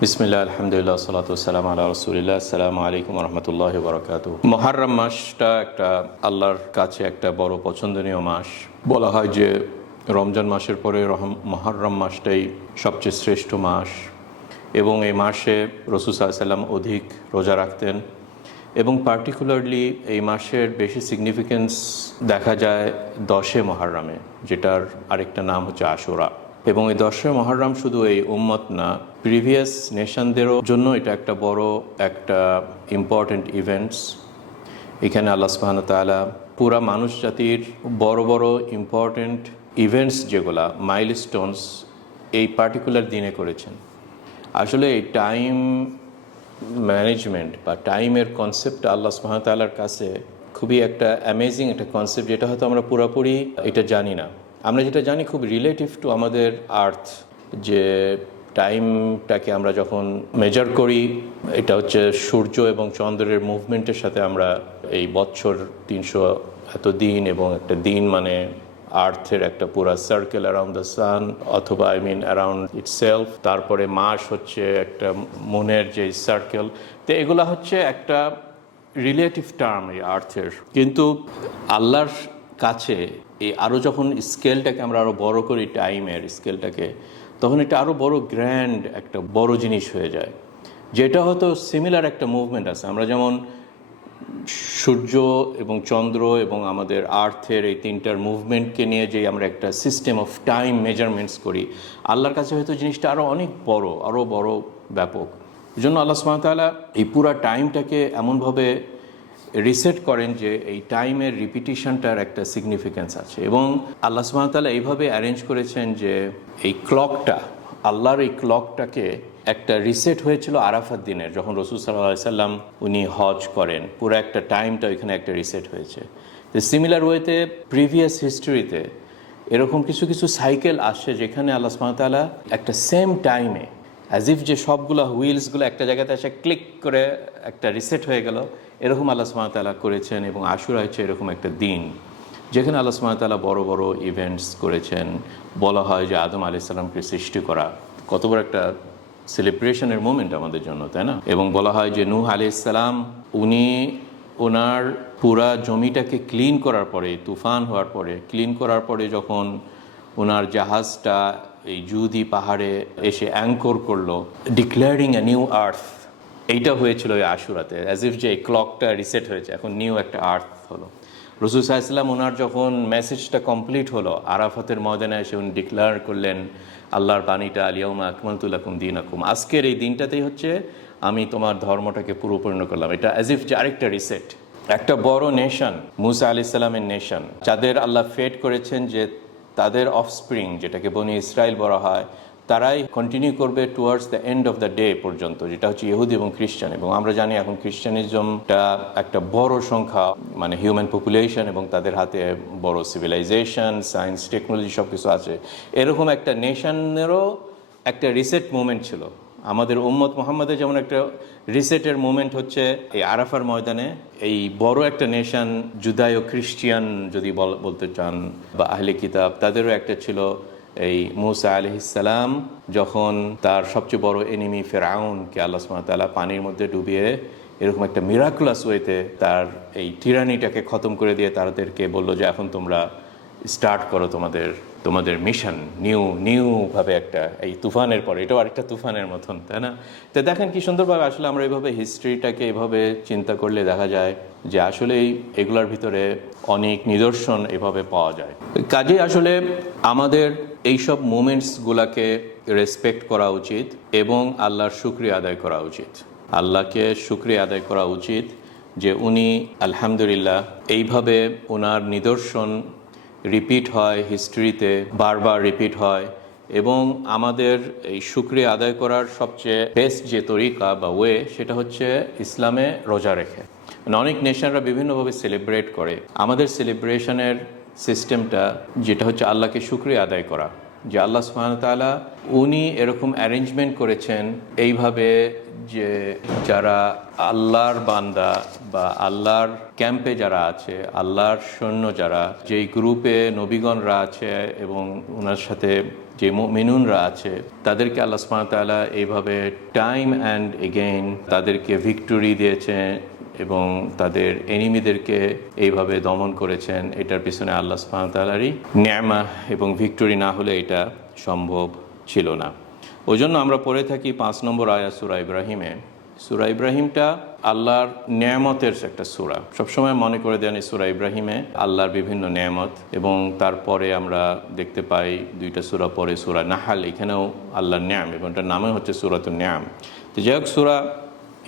বিসমিল্লাহ আলহামদুলিল্লাহ সালাতাম আল্লাহ রসুলিল্লাহ আসসালামু আলাইকুম রহমতুল্লাহ বরকাত মহারম মাসটা একটা আল্লাহর কাছে একটা বড় পছন্দনীয় মাস। বলা হয় যে রমজান মাসের পরে রহম মহারম মাসটাই সবচেয়ে শ্রেষ্ঠ মাস। এবং এই মাসে রসুল সাল্লাম অধিক রোজা রাখতেন। এবং পার্টিকুলারলি এই মাসের বেশি সিগনিফিকেন্স দেখা যায় দশে মহারমে যেটার আরেকটা নাম হচ্ছে আশুরা। এবং এই দশে মহরম শুধু এই উম্মত না প্রিভিয়াস নেশনদেরও জন্য এটা একটা বড় একটা ইম্পর্ট্যান্ট ইভেন্টস এখানে আল্লাহ সুবহানাহু ওয়া তাআলা পুরা মানুষ জাতির বড় বড় ইম্পর্ট্যান্ট ইভেন্টস যেগুলা মাইলস্টোনস এই পার্টিকুলার দিনে করেছেন। আসলে এই টাইম ম্যানেজমেন্ট বা টাইমের কনসেপ্টটা আল্লাহ তাআলার কাছে খুবই একটা অ্যামেজিং একটা কনসেপ্ট যেটা হয়তো আমরা পুরোপুরি এটা জানি না। আমরা যেটা জানি খুব রিলেটিভ টু আমাদের আর্থ যে টাইমটাকে আমরা যখন মেজার করি, এটা হচ্ছে সূর্য এবং চন্দ্রের মুভমেন্টের সাথে আমরা এই বছর তিনশো এত দিন এবং একটা দিন মানে আর্থের একটা পুরো সার্কেল অ্যারাউন্ড দ্য সান অথবা আই মিন অ্যারাউন্ড ইটসেলফ তারপরে মাস হচ্ছে একটা মনের যে সার্কেল তো এগুলা হচ্ছে একটা রিলেটিভ টার্ম এই আর্থের কিন্তু আল্লাহর কাছে এই আরও যখন স্কেলটাকে আমরা আরও বড় করি টাইমের স্কেলটাকে তখন এটা আরও বড় গ্র্যান্ড একটা বড় জিনিস হয়ে যায়। যেটা হয়তো সিমিলার একটা মুভমেন্ট আছে। আমরা যেমন সূর্য এবং চন্দ্র এবং আমাদের আর্থের এই তিনটার মুভমেন্টকে নিয়ে যে আমরা একটা সিস্টেম অফ টাইম মেজারমেন্টস করি, আল্লাহর কাছে হয়তো জিনিসটা আরও অনেক বড় আরও বড় ব্যাপক। এই জন্য আল্লাহ সুমাতালা এই পুরা টাইমটাকে এমনভাবে রিসেট করেন যে এই টাইমের রিপিটিশনটার একটা সিগনিফিক্যান্স আছে। এবং আল্লাহ সুমাতালা এইভাবে অ্যারেঞ্জ করেছেন যে এই ক্লকটা আল্লাহর এই ক্লকটাকে একটা রিসেট হয়েছিল আরাফাত দিনের, যখন রসুল সাল্লাহ সাল্লাম উনি হজ করেন। পুরো একটা টাইমটা ওইখানে একটা রিসেট হয়েছে। তো সিমিলার ওয়েতে প্রিভিয়াস হিস্টোরিতে এরকম কিছু কিছু সাইকেল আসে যেখানে আল্লাহ সুমাতালা একটা সেম টাইমে অ্যাজ ইফ যে সবগুলো হুইলসগুলো একটা জায়গাতে এসে ক্লিক করে একটা রিসেট হয়ে গেল এরকম আল্লাহ সুমাতালা করেছেন এবং আশুরা হচ্ছে এরকম একটা দিন, যেখানে আল্লাহ সুমাতালা বড় বড় ইভেন্টস করেছেন। বলা হয় যে আদম আলি সাল্লামকে সৃষ্টি করা। কত বড় একটা সেলিব্রেশনের মোমেন্ট আমাদের জন্য, তাই না? এবং বলা হয় যে নূহ আলি ইসলাম উনি ওনার পুরা জমিটাকে ক্লিন করার পরে, তুফান হওয়ার পরে ক্লিন করার পরে যখন ওনার জাহাজটা এই জুদি পাহাড়ে এসে অ্যাঙ্কর করল ডিক্লেয়ারিং এ নিউ আর্থ এইটা হয়েছিল ওই আশুরাতে অ্যাজ ইফ যে ক্লকটা রিসেট হয়েছে। এখন নিউ একটা আর্থ হলো। রসুল সাহাইসলাম ওনার যখন মেসেজটা কমপ্লিট হলো, আরাফাতের ময়দানে এসে উনি ডিক্লেয়ার করলেন, আল্লাহর বাণীটা আলিয়াউমা আকমলতুল্লাকুম দিন আকুম আজকের এই দিনটাতেই হচ্ছে, আমি তোমার ধর্মটাকে পুরোপূর্ণ করলাম। এটা অ্যাজ ইফ যে আরেকটা রিসেট একটা বড় নেশন মুসা আলি সাল্লামের নেশন যাদের আল্লাহ ফেট করেছেন যে তাদের অফস্প্রিং যেটাকে বনি ইসরায়েল বলা হয় তারাই কন্টিনিউ করবে towards the end of the day পর্যন্ত, যেটা হচ্ছে ইহুদি এবং খ্রিস্টান। এবং আমরা জানি এখন খ্রিস্টানিজমটা একটা বড় সংখ্যা মানে হিউম্যান পপুলেশন এবং তাদের হাতে বড় সিভিলাইজেশন সায়েন্স টেকনোলজি সব কিছু আছে। এরকম একটা নেশনেরও একটা রিসেট মুভমেন্ট ছিল। আমাদের উম্মত মোহাম্মদের যেমন একটা রিসেটের মুভমেন্ট হচ্ছে এই আরাফার ময়দানে, এই বড় একটা নেশন জুদায় খ্রিস্টিয়ান যদি বল- বলতে চান, বা আহলে কিতাব, তাদেরও একটা ছিল এই মুসা আলহিসাল্লাম যখন তার সবচেয়ে বড় এনিমি ফেরাউনকে আল্লাহ তালা পানির মধ্যে ডুবিয়ে এরকম একটা মিরাকুলাস ওয়েতে তার এই টিরানিটাকে খতম করে দিয়ে তাদেরকে বলল যে, এখন তোমরা স্টার্ট করো তোমাদের তোমাদের মিশন নিউ নিউভাবে একটা, এই তুফানের পরে। এটাও আরেকটা তুফানের মতন, তাই না? তো দেখেন কি সুন্দরভাবে আসলে আমরা এইভাবে হিস্ট্রিটাকে এভাবে চিন্তা করলে দেখা যায় যে আসলেই এগুলোর ভিতরে অনেক নিদর্শন এভাবে পাওয়া যায়। কাজে আসলে আমাদের এইসব মুমেন্টসগুলোকে রেসপেক্ট করা উচিত এবং আল্লাহর শুক্রিয়া আদায় করা উচিত। আল্লাহকে শুক্রিয়া আদায় করা উচিত যে উনি আলহামদুলিল্লাহ এইভাবে ওনার নিদর্শন রিপিট হয় হিস্ট্রিতে বারবার রিপিট হয় এবং আমাদের এই শুক্রিয়া আদায় করার সবচেয়ে বেস্ট যে তরিকা বা ওয়ে সেটা হচ্ছে ইসলামে রোজা রেখে। মানে অনেক নেশনরা বিভিন্নভাবে সেলিব্রেট করে। আমাদের সেলিব্রেশনের সিস্টেমটা, যেটা হচ্ছে আল্লাহকে শুক্রিয়া আদায় করা। যে আল্লাহ সুহামতাল্লাহ উনি এরকম অ্যারেঞ্জমেন্ট করেছেন এইভাবে যে যারা আল্লাহর বান্দা বা আল্লাহর ক্যাম্পে যারা আছে, আল্লাহর সৈন্য যারা, যেই গ্রুপে নবীগণরা আছে এবং ওনার সাথে যে মিনুনরা আছে, তাদেরকে আল্লাহ সুবহানাহু এইভাবে টাইম অ্যান্ড এগেইন তাদেরকে ভিক্টোরি দিয়েছে এবং তাদের এনিমিদেরকে এইভাবে দমন করেছেন, এটার পিছনে আল্লাহ সুবহানাহু ন্যামা এবং ভিক্টোরি না হলে এটা সম্ভব ছিল না। ওই জন্য আমরা পড়ে থাকি পাঁচ নম্বর আয়া সুরা ইব্রাহিমে। সুরা ইব্রাহিমটা আল্লাহর নিয়ামতের একটা সুরা। সবসময় মনে করে দেন এই সুরা ইব্রাহিমে আল্লাহর বিভিন্ন নিয়ামত এবং তারপরে আমরা দেখতে পাই দুইটা সুরা পরে সুরা নাহাল, এখানেও আল্লাহর ন্যাম এবং এটার নামে হচ্ছে সুরাতুল ন্যাম। তো যাই হোক, সুরা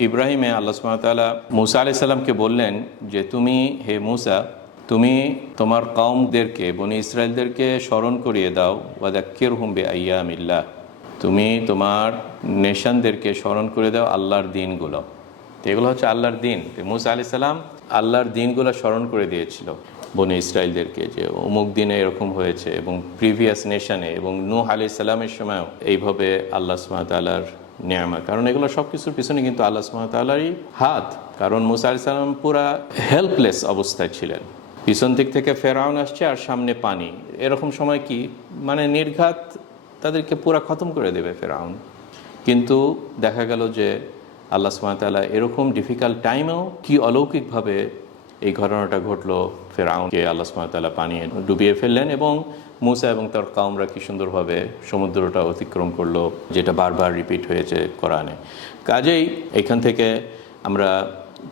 ইব্রাহিমে আল্লাহ সুমাতাল্লাহ মুসা আলি সাল্লামকে বললেন যে, তুমি হে মুসা, তুমি তোমার কওমদেরকে, বনি ইসরায়েলদেরকে স্মরণ করিয়ে দাও। ওয়াদাক্কির হুম্বে আয়ামিল্লাহ তুমি তোমার নেশানদেরকে স্মরণ করে দাও আল্লাহর দিনগুলো। তো এগুলো হচ্ছে আল্লাহর দিন। মুসা আলি সাল্লাম আল্লাহর দিনগুলো স্মরণ করে দিয়েছিল বনে ইসরায়েলদেরকে যে, অমুক দিনে এরকম হয়েছে এবং প্রিভিয়াস নেশানে এবং নূহ আলি সাল্লামের সময়ও এইভাবে আল্লাহ সুমাতাল্লাহর নিয়ামা কারণ এগুলো সব কিছুর পিছনে কিন্তু আল্লাহ সুমাতাল্লাহরই হাত। কারণ মুসা আলি পুরা হেল্পলেস অবস্থায় ছিলেন। পিছন দিক থেকে ফেরাউন আসছে আর সামনে পানি। এরকম সময় কি? মানে নির্ঘাত তাদেরকে পুরা খতম করে দেবে ফেরাউন। কিন্তু দেখা গেল যে আল্লাহ সুমাতাল্লাহ এরকম ডিফিকাল্ট টাইমেও কি অলৌকিকভাবে এই ঘটনাটা ঘটলো ফেরাউনকে আল্লাহ সুমাতাল্লাহ পানিয়ে ডুবিয়ে ফেললেন এবং মুসা এবং তার কামরা কি সুন্দরভাবে সমুদ্রটা অতিক্রম করল, যেটা বারবার রিপিট হয়েছে কোরআনে? কাজেই এখান থেকে আমরা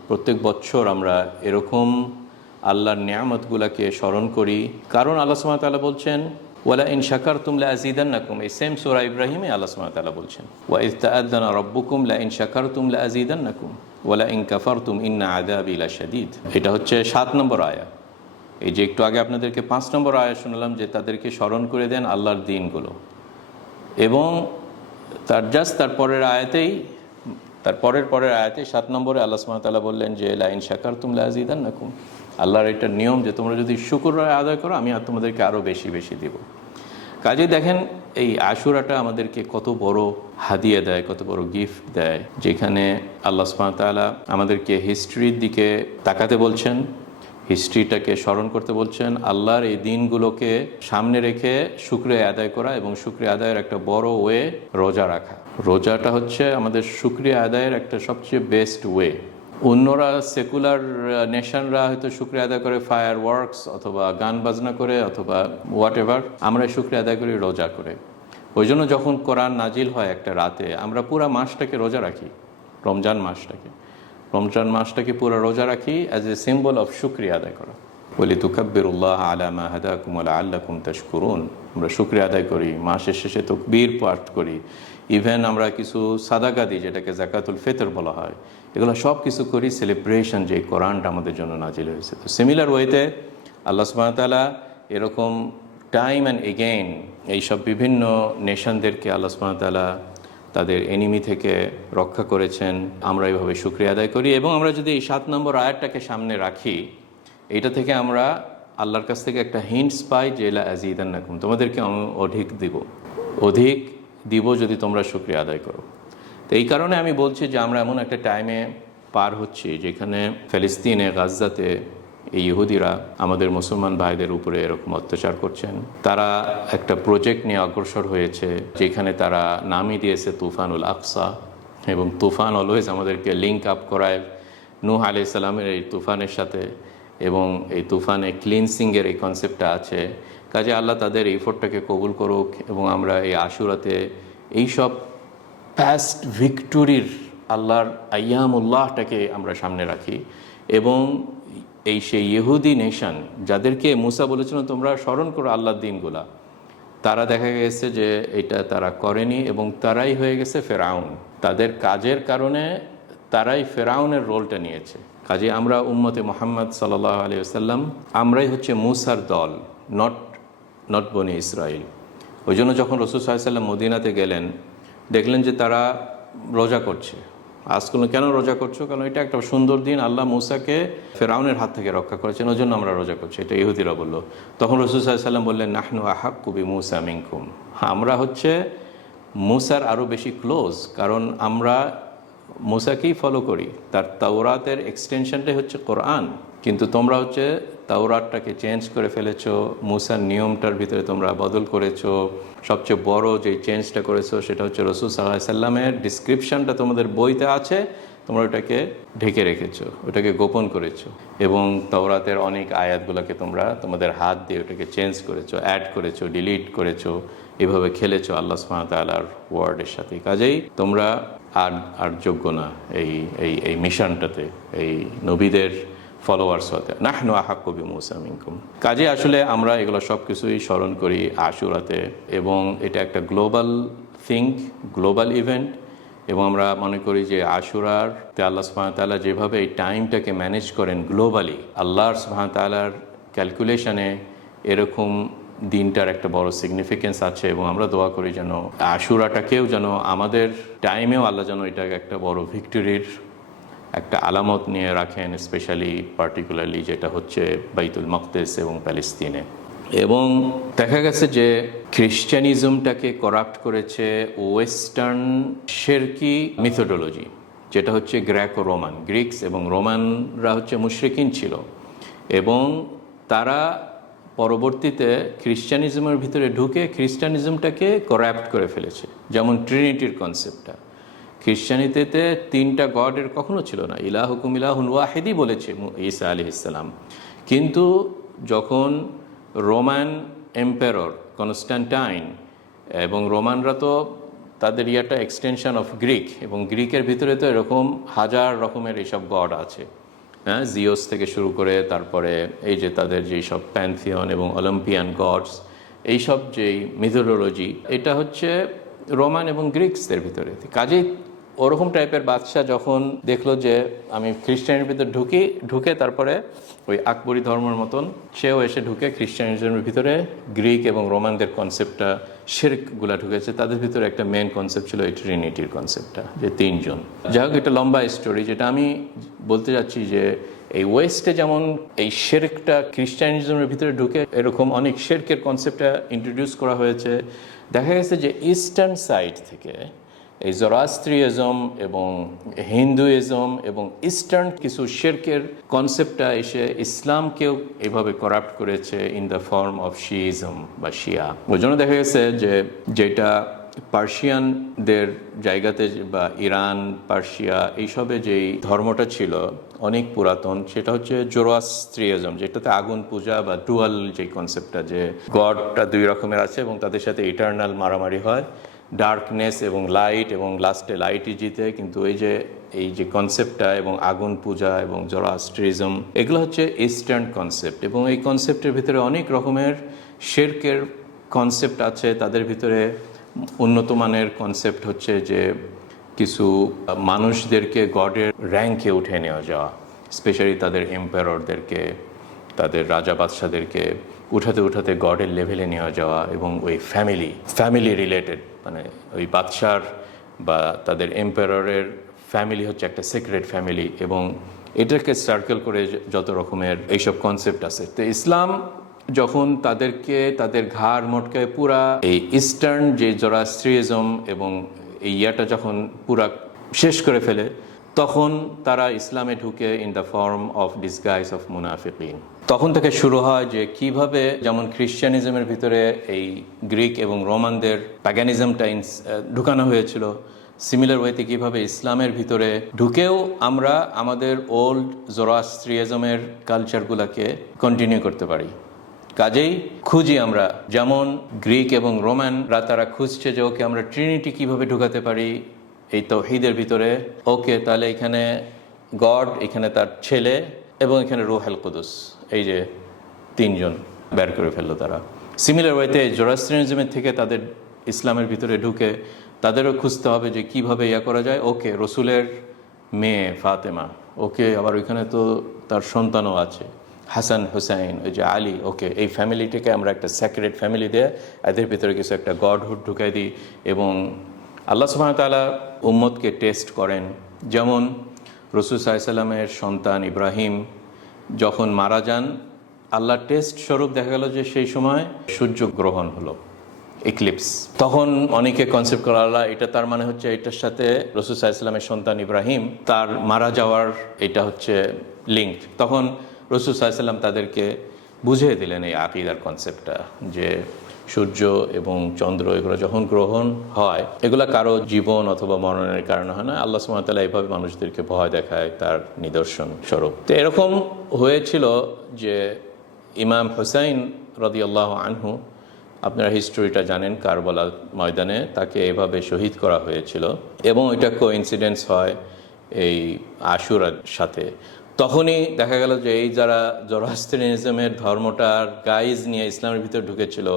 প্রত্যেক বছর আমরা এরকম আল্লাহর নিয়ামতগুলাকে স্মরণ করি। কারণ আল্লাহ সুমাতাল্লাহ বলছেন, ওয়ালা ইন শাকার তুমলা আজিদান নাকুম এই সেম সোরা ইব্রাহিমে আল্লাহ সুমাতাল্লাহ বলছেন, ওয়া ইস্তাআদানা রব্বুকুম লা ইন শাকার তুমলা আজিদান নাকুম ওয়ালা ইন কাফার তুম ইন্না আদাবি লা শাদিদ এটা হচ্ছে সাত নম্বর আয়া। এই যে একটু আগে আপনাদেরকে পাঁচ নম্বর আয়া শুনলাম যে তাদেরকে স্মরণ করে দেন আল্লাহর দিনগুলো। এবং তার জাস্ট তার পরের আয়াতেই, তার পরের পরের আয়াতে সাত নম্বরে আল্লাহ সুমাতাল্লাহ বললেন যে, লাইন শাকার তুমলা আজিদান নাকুম আল্লাহর একটা নিয়ম যে তোমরা যদি শুকুর আদায় করো, আমি আর তোমাদেরকে আরও বেশি বেশি দেব। কাজে দেখেন, এই আশুরাটা আমাদেরকে কত বড় হাদিয়া দেয়, কত বড় গিফট দেয়, যেখানে আল্লাহ সুমাতালা আমাদেরকে হিস্ট্রির দিকে তাকাতে বলছেন। হিস্ট্রিটাকে স্মরণ করতে বলছেন, আল্লাহর এই দিনগুলোকে সামনে রেখে শুক্রিয়া আদায় করা এবং শুক্রিয়া আদায়ের একটা বড় ওয়ে রোজা রাখা। রোজাটা হচ্ছে আমাদের শুক্রিয়া আদায়ের একটা সবচেয়ে বেস্ট ওয়ে অন্যরা সেকুলার নেশনরা হয়তো শুক্রিয়া আদায় করে ফায়ার ওয়ার্কস অথবা গান বাজনা করে অথবা হোয়াট এভার আমরা শুক্রিয়া আদায় করি, রোজা করে। ওই জন্য যখন কোরআন নাজিল হয় একটা রাতে, আমরা পুরো মাসটাকে রোজা রাখি, রমজান মাসটাকে। রমজান মাসটাকে পুরো রোজা রাখি অ্যাজ এ সিম্বল অফ শুক্রিয়া আদায় করা। বলি, তুকাব্বিরুল্লাহ আলামা হাদাকুম আলা আল্লাকুম তাশকুরুন। আমরা শুক্রিয়া আদায় করি, মাসের শেষে তকবীর পাঠ করি। ইভেন আমরা কিছু সাদাকা দিই, যেটাকে জাকাতুল ফেতর বলা হয়। এগুলো সব কিছু করি সেলিব্রেশন যে কোরআনটা আমাদের জন্য নাজিল হয়েছে। তো সিমিলার ওয়েতে আল্লাহ সুবাহতালা এরকম টাইম অ্যান্ড এগেইন এইসব বিভিন্ন নেশনদেরকে আল্লাহ সুবাহতালা তাদের এনিমি থেকে রক্ষা করেছেন, আমরা এইভাবে শুক্রিয়া আদায় করি এবং আমরা যদি এই সাত নম্বর আয়াতটাকে সামনে রাখি, এটা থেকে আমরা আল্লাহর কাছ থেকে একটা হিন্টস পাই যে এলা আজিদান নাকুম তোমাদেরকে আমি অধিক দিব। অধিক দিব যদি তোমরা শুক্রিয়া আদায় করো। তো এই কারণে আমি বলছি যে, আমরা এমন একটা টাইমে পার হচ্ছি যেখানে ফিলিস্তিনে গাজাতে এই ইহুদিরা আমাদের মুসলমান ভাইদের উপরে এরকম অত্যাচার করছেন। তারা একটা প্রজেক্ট নিয়ে অগ্রসর হয়েছে, যেখানে তারা নামই দিয়েছে তুফানুল আকসা এবং তুফান অলওয়েজ আমাদেরকে লিঙ্ক আপ করায় নূহ আলি সাল্লামের এই তুফানের সাথে এবং এই তুফানে ক্লিনসিংয়ের এই কনসেপ্টটা আছে। কাজে আল্লাহ তাদের এফোর্টটাকে কবুল করুক এবং আমরা এই আশুরাতে এইসব প্যাস্ট ভিক্টোরির আল্লাহর আয়ামুল্লাহটাকে আমরা সামনে রাখি এবং এই সেই ইহুদি নেশন যাদেরকে মুসা বলেছিল, তোমরা স্মরণ করো আল্লাহর দিনগুলা। তারা দেখা গেছে যে এটা তারা করেনি এবং তারাই হয়ে গেছে ফেরাউন। তাদের কাজের কারণে তারাই ফেরাউনের রোলটা নিয়েছে। কাজে আমরা উম্মতে মোহাম্মদ সাল্লাহ আলী আসাল্লাম আমরাই হচ্ছে মুসার দল নট নট বনি ইসরায়েল ওই জন্য যখন রসুল সাল্লাম মদিনাতে গেলেন, দেখলেন যে তারা রোজা করছে। আজকাল কেন রোজা করছ? কারণ এটা একটা সুন্দর দিন। আল্লাহ মুসাকে ফেরাউনের হাত থেকে রক্ষা করেছেন ওই জন্য আমরা রোজা করছি, এটা ইহুদিরা বলল। তখন রসুল সাল্লাম বললেন, নাহনু আহাক কুবি মুসা মিনকুম। আমরা হচ্ছে মুসার আরও বেশি ক্লোজ, কারণ আমরা মুসাকেই ফলো করি। তার তাওরাতের এক্সটেনশনটাই হচ্ছে কোরআন। কিন্তু তোমরা হচ্ছে তাওরাতটাকে চেঞ্জ করে ফেলেছো, মুসার নিয়মটার ভিতরে তোমরা বদল করেছ। সবচেয়ে বড় যে চেঞ্জটা করেছ সেটা হচ্ছে রসুল সাল্লাহ সাল্লামের ডিসক্রিপশনটা তোমাদের বইতে আছে, তোমরা ওটাকে ঢেকে রেখেছো, ওটাকে গোপন করেছ। এবং তাওরাতের অনেক আয়াতগুলোকে তোমরা তোমাদের হাত দিয়ে ওটাকে চেঞ্জ করেছ অ্যাড করেছ ডিলিট করেছ, এভাবে খেলেছো আল্লাহ সুবহানাহু ওয়ার্ডের সাথে। কাজেই তোমরা আর আর যোগ্য না এই এই এই মিশনটাতে এই নবীদের ফলোয়ার্স হতে। নাহনু আহাক কবি মুসা মিনকুম। কাজে আসলে আমরা এগুলো সব কিছুই স্মরণ করি আশুরাতে এবং এটা একটা গ্লোবাল থিঙ্ক গ্লোবাল ইভেন্ট এবং আমরা মনে করি যে আশুরার তে আল্লাহ সুবাহতাল্লাহ যেভাবে এই টাইমটাকে ম্যানেজ করেন গ্লোবালি, আল্লাহর সুবাহতাল্লাহর ক্যালকুলেশনে এরকম দিনটার একটা বড় সিগনিফিকেন্স আছে এবং আমরা দোয়া করি যেন আশুরাটাকেও যেন আমাদের টাইমেও আল্লাহ যেন এটাকে একটা বড় ভিক্টরির একটা আলামত নিয়ে রাখেন স্পেশালি পার্টিকুলারলি যেটা হচ্ছে বাইতুল মকদেস এবং প্যালেস্তিনে। এবং দেখা গেছে যে খ্রিশ্চানিজমটাকে করাপ্ট করেছে ওয়েস্টার্ন শেরকি মিথোডোলজি যেটা হচ্ছে গ্র্যাকো রোমান গ্রিক্স এবং রোমানরা হচ্ছে মুশরিকিন ছিল। এবং তারা পরবর্তীতে খ্রিশ্চানিজমের ভিতরে ঢুকে খ্রিস্টানিজমটাকে করাপ্ট করে ফেলেছে, যেমন ট্রিনিটির কনসেপ্টটা খ্রিশ্চানিতেতে তিনটা গডের কখনো ছিল না। ইলাহুকুম ইলাহুন ওয়াহেদি বলেছে ঈসা আলি ইসলাম কিন্তু যখন রোমান এম্পেরর কনস্ট্যান্টাইন এবং রোমানরা তো তাদের ইয়াটা এক্সটেনশন অফ গ্রিক এবং গ্রিকের ভিতরে তো এরকম হাজার রকমের এইসব গড আছে। হ্যাঁ জিওস থেকে শুরু করে তারপরে এই যে তাদের যেই সব প্যান্থিয়ন এবং অলিম্পিয়ান গডস, এইসব যেই মিথোলজি এটা হচ্ছে রোমান এবং গ্রিক্সদের ভিতরে। কাজেই ওরকম টাইপের বাদশা যখন দেখল যে আমি খ্রিস্টানের ভিতরে ঢুকি, ঢুকে তারপরে ওই আকবরী ধর্মের মতন সেও এসে ঢুকে খ্রিস্টানিজমের ভিতরে। গ্রিক এবং রোমানদের কনসেপ্টটা শেরকগুলা ঢুকেছে, তাদের ভিতরে একটা মেন কনসেপ্ট ছিল এই ট্রিনিটির কনসেপ্টটা যে তিনজন। যাই হোক, এটা লম্বা স্টোরি যেটা আমি বলতে যাচ্ছি যে এই ওয়েস্টে যেমন এই শেরকটা খ্রিস্টানিজমের ভিতরে ঢুকে, এরকম অনেক শেরকের কনসেপ্টটা ইন্ট্রোডিউস করা হয়েছে। দেখা গেছে যে ইস্টার্ন সাইড থেকে এই জরাস্ট্রিয়াজম এবং হিন্দুইজম এবং ইস্টার্ন কিছু শেরকের কনসেপ্টটা এসে ইসলামকেও এভাবে করাপ্ট করেছে in the form of Shiism বা শিয়া ওই জন্য দেখা গেছে যে যেটা পার্সিয়ানদের জায়গাতে বা ইরান পার্সিয়া এইসবে যেই ধর্মটা ছিল অনেক পুরাতন, সেটা হচ্ছে জোরোয়াস্ট্রিয়াজম যেটাতে আগুন পূজা বা ডুয়াল যে কনসেপ্টটা যে গডটা দুই রকমের আছে এবং তাদের সাথে ইটার্নাল মারামারি হয়। ডার্কনেস এবং লাইট এবং লাস্টে লাইটই জিতে। কিন্তু এই যে এই যে কনসেপ্টটা এবং আগুন পূজা এবং জরাস্ট্রিজম এগুলো হচ্ছে ইস্টার্ন কনসেপ্ট এবং এই কনসেপ্টের ভিতরে অনেক রকমের শেরকের কনসেপ্ট আছে। তাদের ভিতরে উন্নত মানের কনসেপ্ট হচ্ছে যে, কিছু মানুষদেরকে গডের র্যাঙ্কে উঠে নেওয়া যাওয়া। স্পেশালি তাদের এম্পায়ারদেরকে তাদের রাজা বাদশাদেরকে উঠাতে উঠাতে গডের লেভেলে নেওয়া যাওয়া এবং ওই ফ্যামিলি ফ্যামিলি রিলেটেড মানে ওই বাদশার বা তাদের এম্পায়ারের ফ্যামিলি হচ্ছে একটা সিক্রেট ফ্যামিলি এবং এটাকে সার্কেল করে যত রকমের এইসব কনসেপ্ট আছে। তো ইসলাম যখন তাদেরকে, তাদের ঘাড় মটকায় পুরা এই ইস্টার্ন যে জরাস্ট্রিজম এবং এই ইয়াটা যখন পুরা শেষ করে ফেলে তখন তারা ইসলামে ঢুকে in the form of disguise of মুনাফিকিন। তখন থেকে শুরু হয় যে কীভাবে যেমন খ্রিশ্চানিজমের ভিতরে এই গ্রিক এবং রোমানদের প্যাগানিজমটা ঢুকানো হয়েছিল সিমিলার ওয়েতে কীভাবে ইসলামের ভিতরে ঢুকেও আমরা আমাদের ওল্ড জোরাস্ট্রিয়াজমের কালচারগুলোকে কন্টিনিউ করতে পারি। কাজেই খুঁজি আমরা যেমন গ্রিক এবং রোমানরা তারা খুঁজছে যে ওকে আমরা ট্রিনিটি কীভাবে ঢুকাতে পারি এই তৌহিদের ভিতরে, ওকে তাহলে এখানে গড, এখানে তার ছেলে এবং এখানে রোহেল কুদুস, এই যে তিনজন বের করে ফেলল তারা। সিমিলার ওয়েতে জোরাস্ট্রিয়ানিজমের থেকে তাদের ইসলামের ভিতরে ঢুকে তাদেরও খুঁজতে হবে যে কীভাবে ইয়া করা যায়। ওকে, রসুলের মেয়ে ফাতেমা, ওকে আবার ওইখানে তো তার সন্তানও আছে, হাসান হুসাইন, ওই যে আলী, ওকে, এই ফ্যামিলিটাকে আমরা একটা স্যাক্রেট ফ্যামিলি দিয়ে এদের ভিতরে কিছু একটা গডহুড ঢুকাই দিই এবং আল্লাহ তাআলা উম্মতকে টেস্ট করেন। যেমন রসুল সাল্লামের সন্তান ইব্রাহিম যখন মারা যান আল্লাহ টেস্ট স্বরূপ দেখা গেল যে সেই সময় সূর্য গ্রহণ হলো ইক্লিপস তখন অনেকে কনসেপ্ট করা, আল্লাহ, এটা তার মানে হচ্ছে এটার সাথে রসুল সাল্লামের সন্তান ইব্রাহিম, তার মারা যাওয়ার এটা হচ্ছে লিঙ্ক তখন রসুল সাল্লাম তাদেরকে বুঝিয়ে দিলেন এই আকিদার কনসেপ্টটা যে সূর্য এবং চন্দ্র, এগুলো যখন গ্রহণ হয়, এগুলো কারও জীবন অথবা মরণের কারণে হয় না। আল্লাহ সুমতাল্লাহ এইভাবে মানুষদেরকে ভয় দেখায়, তার নিদর্শন স্বরূপ। তো এরকম হয়েছিল যে ইমাম হুসাইন রদিয়াল্লাহ আনহু, আপনারা হিস্টোরিটা জানেন, কারবালা ময়দানে তাকে এভাবে শহীদ করা হয়েছিল। এবং এটা কোইন্সিডেন্স হয় এই আশুরার সাথে। তখনই দেখা গেল যে এই যারা জরহাস্ত্রিনিজমের ধর্মটার গাইজ নিয়ে ইসলামের ভিতর ঢুকেছিল,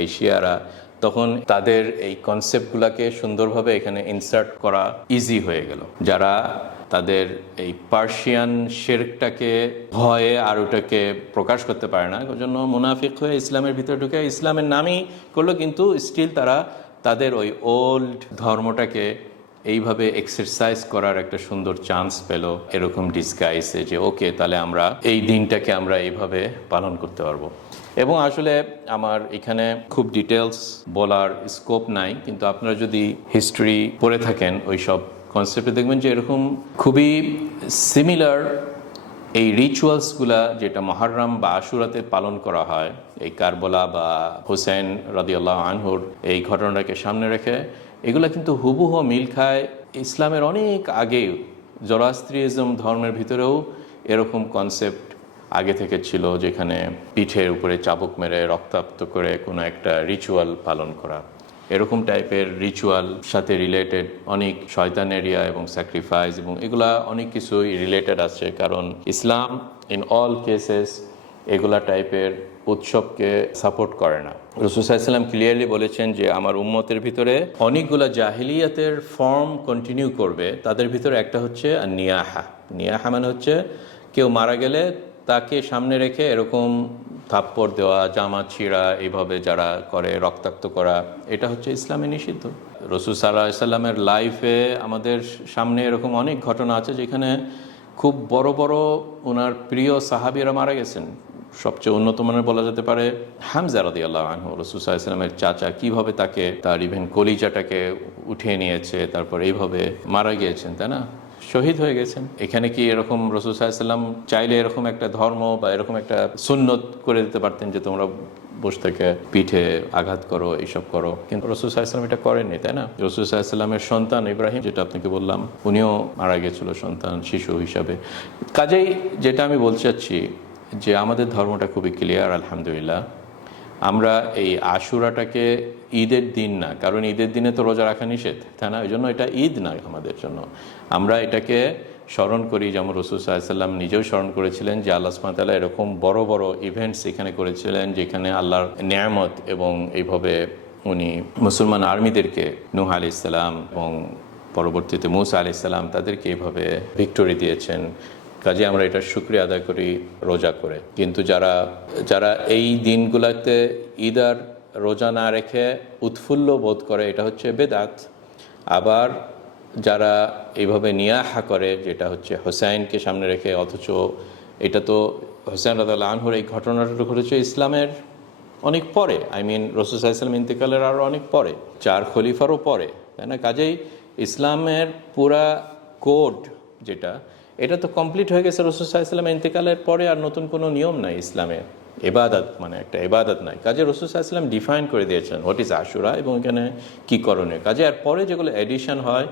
এই শিয়ারা, তখন তাদের এই কনসেপ্টগুলোকে সুন্দরভাবে এখানে ইনসার্ট করা ইজি হয়ে গেল। যারা তাদের এই পার্সিয়ান শেরকটাকে ভয়ে আর ওটাকে প্রকাশ করতে পারে না, ওই জন্য মুনাফিক হয়ে ইসলামের ভিতরে ঢুকে ইসলামের নামই করল, কিন্তু স্টিল তারা তাদের ওই ওল্ড ধর্মটাকে এইভাবে এক্সারসাইজ করার একটা সুন্দর চান্স পেল এরকম ডিসগাইসে যে, ওকে, তাহলে আমরা এই দিনটাকে আমরা এইভাবে পালন করতে পারব। এবং আসলে আমার এখানে খুব ডিটেলস বলার স্কোপ নাই, কিন্তু আপনারা যদি হিস্ট্রি পড়ে থাকেন ওই সব কনসেপ্টে দেখবেন যে, এরকম খুবই সিমিলার এই রিচুয়ালসগুলা যেটা মহারম বা আশুরাতে পালন করা হয়, এই কারবলা বা হোসেন রদিয়াল্লাহ আনহুর এই ঘটনাটাকে সামনে রেখে এগুলা কিন্তু হুবুহ মিল খায় ইসলামের অনেক আগেই জরাস্ত্রিজম ধর্মের ভিতরেও এরকম কনসেপ্ট আগে থেকে ছিল, যেখানে পিঠের উপরে চাবুক মেরে রক্তাক্ত করে কোনো একটা রিচুয়াল পালন করা। এরকম টাইপের রিচুয়াল সাথে রিলেটেড অনেক শয়তান এরিয়া এবং স্যাক্রিফাইস এবং এগুলা অনেক কিছুই রিলেটেড আছে। কারণ ইসলাম ইন অল কেসেস এগুলা টাইপের উৎসবকে সাপোর্ট করে না। রসুসাইসাল্লাম ক্লিয়ারলি বলেছেন যে আমার উম্মতের ভিতরে অনেকগুলা জাহিলিয়াতের ফর্ম কন্টিনিউ করবে, তাদের ভিতরে একটা হচ্ছে নিয়াহা নিয়াহা মানে হচ্ছে কেউ মারা গেলে তাকে সামনে রেখে এরকম থাপ্পড় দেওয়া, জামা ছিঁড়া, এইভাবে যারা করে, রক্তাক্ত করা, এটা হচ্ছে ইসলামে নিষিদ্ধ। রসুল সাল্লাহ সাল্লামের লাইফে আমাদের সামনে এরকম অনেক ঘটনা আছে যেখানে খুব বড় বড় ওনার প্রিয় সাহাবিরা মারা গেছেন। সবচেয়ে উন্নত মানের বলা যেতে পারে? হামজা রদি আল্লাহ আনহু রসুল্লাহ ইসলামের চাচা কীভাবে তাকে, তার ইভেন কলিজাটাকে উঠিয়ে নিয়েছে, তারপর এইভাবে মারা গিয়েছেন, তাই না? শহীদ হয়ে গেছেন। এখানে কি এরকম রসুল সাল্লাম চাইলে এরকম একটা ধর্ম বা এরকম একটা সুন্নত করে দিতে পারতেন যে তোমরা বসে থেকে পিঠে আঘাত করো, এইসব করো? কিন্তু রসুল সাল্লাম এটা করেননি, তাই না? রসুল সাল্লামের সন্তান ইব্রাহিম, যেটা আপনাকে বললাম, উনিও মারা গেছিল সন্তান, শিশু হিসাবে। কাজেই যেটা আমি বলতে চাচ্ছি যে আমাদের ধর্মটা খুবই ক্লিয়ার আলহামদুলিল্লাহ। আমরা এই আশুরাটাকে ঈদের দিন না, কারণ ঈদের দিনে তো রোজা রাখা নিষেধ, তাই না? ওই জন্য এটা ঈদ না আমাদের জন্য। আমরা এটাকে স্মরণ করি, যেমন রসুল সাল্লাম নিজেও স্মরণ করেছিলেন যে আল্লাহ সুমাতাল্লাহ এরকম বড় বড় ইভেন্টস এখানে করেছিলেন, যেখানে আল্লাহর নিয়ামত এবং এইভাবে উনি মুসলমান আর্মিদেরকে নুহ আলি ইসলাম এবং পরবর্তীতে মুসা আলি ইসলাম তাদেরকে এইভাবে ভিক্টোরি দিয়েছেন। কাজে আমরা এটা শুক্রিয়া আদায় করি, রোজা করে। কিন্তু যারা যারা এই দিনগুলোতে ঈদ আর রোজা না রেখে উৎফুল্ল বোধ করে, এটা হচ্ছে বেদাত। আবার যারা এইভাবে নিয়াহা করে, যেটা হচ্ছে হোসাইনকে সামনে রেখে, অথচ এটা তো হোসেন রাদাল আনহুর এই ঘটনাটা ঘটেছে ইসলামের অনেক পরে। আই মিন রসুসাইসালাম ইন্তেকালের আরও অনেক পরে, চার খলিফারও পরে, তাই না? কাজেই ইসলামের পুরা কোড যেটা এটা তো কমপ্লিট হয়ে গেছে রসুল রসুসাইসালাম ইন্তেকালের পরে আর নতুন কোনো নিয়ম নাই ইসলামে। এবাদত মানে একটা এবাদত নাই। কাজে রসুসাইসালাম ডিফাইন করে দিয়েছেন হোয়াট ইজ আশুরা এবং এখানে কী করণীয়। কাজে আর পরে যেগুলো এডিশন হয়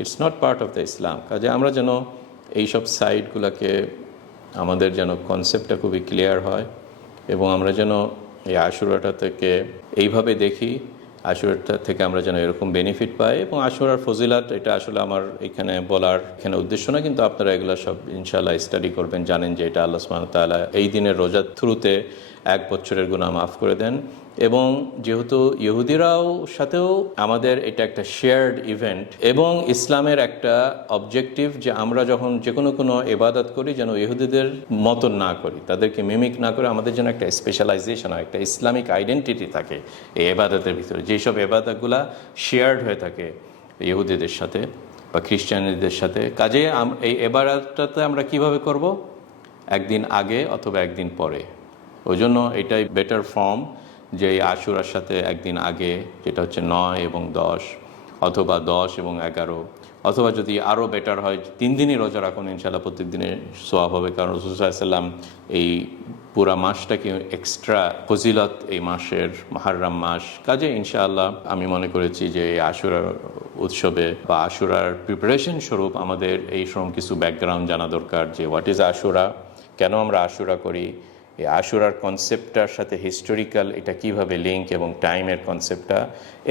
it's not part of the Islam কাজে আমরা যেন এইসব সাইডগুলোকে আমাদের যেন কনসেপ্টটা খুবই ক্লিয়ার হয় এবং আমরা যেন এই আশুরাটা থেকে এইভাবে দেখি আশুরাটা থেকে আমরা যেন এরকম বেনিফিট পাই এবং আশুরার ফজিলাত, এটা আসলে আমার এখানে বলার এখানে উদ্দেশ্য না, কিন্তু আপনারা এগুলো সব ইনশাল্লাহ স্টাডি করবেন, জানেন যে এটা আল্লাহ তালা এই দিনের রোজার থ্রুতে এক বছরের গুণা মাফ করে দেন। এবং যেহেতু ইহুদিরাও সাথেও আমাদের এটা একটা শেয়ার্ড ইভেন্ট এবং ইসলামের একটা অবজেক্টিভ যে আমরা যখন যে কোনো কোনো এবাদত করি যেন ইহুদিদের মতন না করি, তাদেরকে মিমিক না করে আমাদের যেন একটা স্পেশালাইজেশন হয়, একটা ইসলামিক আইডেন্টিটি থাকে এই এবাদতের ভিতরে। যেসব এবাদতগুলা শেয়ার্ড হয়ে থাকে ইহুদিদের সাথে বা খ্রিস্টানদের সাথে কাজে এই এবারটাতে আমরা কীভাবে করব? একদিন আগে অথবা একদিন পরে। ওই জন্য এটাই বেটার ফর্ম যে এই আশুরার সাথে একদিন আগে, যেটা হচ্ছে নয় এবং দশ, অথবা দশ এবং এগারো, অথবা যদি আরও বেটার হয়, তিন দিনই রোজা রাখুন ইনশাল্লাহ প্রত্যেক দিনে সোয়াব হবে, কারণ রসুল্লাহাম এই পুরা মাসটাকে এক্সট্রা ফজিলত এই মাসের মাহারাম মাস। কাজে ইনশাআল্লাহ আমি মনে করেছি যে এই আশুরার উৎসবে বা আশুরার প্রিপারেশন স্বরূপ আমাদের এই সব কিছু ব্যাকগ্রাউন্ড জানা দরকার যে হোয়াট ইজ আশুরা, কেন আমরা আশুরা করি এই আশুরার কনসেপ্টটার সাথে হিস্টোরিক্যাল এটা কীভাবে লিঙ্ক এবং টাইমের কনসেপ্টটা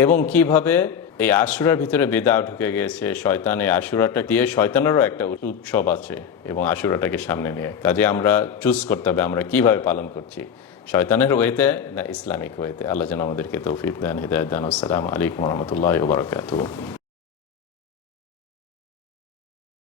এবং কীভাবে এই আশুরার ভিতরে বেদা ঢুকে গেছে, শয়তান এই আশুরাটা দিয়ে শয়তানেরও একটা উৎসব আছে এবং আশুরাটাকে সামনে নিয়ে। কাজে আমরা চুজ করতে হবে আমরা কীভাবে পালন করছি। শয়তানের ওয়েতে না ইসলামিক ওয়েতে? আল্লাহ যেন আমাদেরকে তৌফিক দেন হৃদয় দেন আসসালামু আলাইকুম রহমতুল্লাহ বারকাত